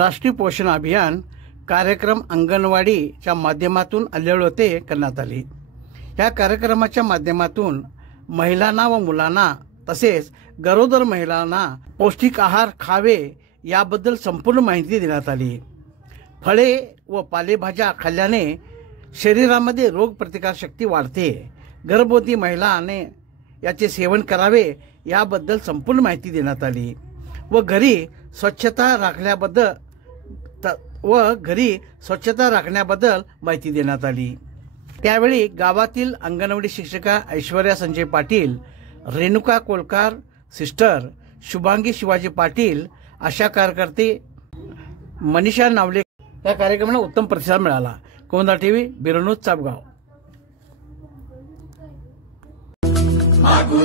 राष्ट्रीय पोषण अभियान कार्यक्रम अंगणवाडीच्या माध्यमातून अल्यळोते करण्यात आले। या कार्यक्रमाच्या माध्यमातून महिलांना व मुलांना तसेच गरोदर महिलांना पौष्टिक आहार खावे याबद्दल संपूर्ण माहिती देण्यात आली। फळे व पालेभाज्या खाल्ल्याने शरीरामध्ये रोगप्रतिकारशक्ती वाढते। गर्भवती महिलाने याचे सेवन करावे याबद्दल संपूर्ण माहिती देण्यात आली व घरी स्वच्छता राखण्याबद्दल माहिती देण्यात आली। त्यावेळी गावातील अंगणवाडी शिक्षिका ऐश्वर्या संजय पाटील, रेणुका कोलकार सिस्टर, शुभांगी शिवाजी पाटील, आशा कार्यकर्ते, मनीषा नावले या कार्यक्रमाला उत्तम प्रतिसाद मिळाला। कोंदा टीव्ही, ब्युरो न्यूज, चापगाव। Magu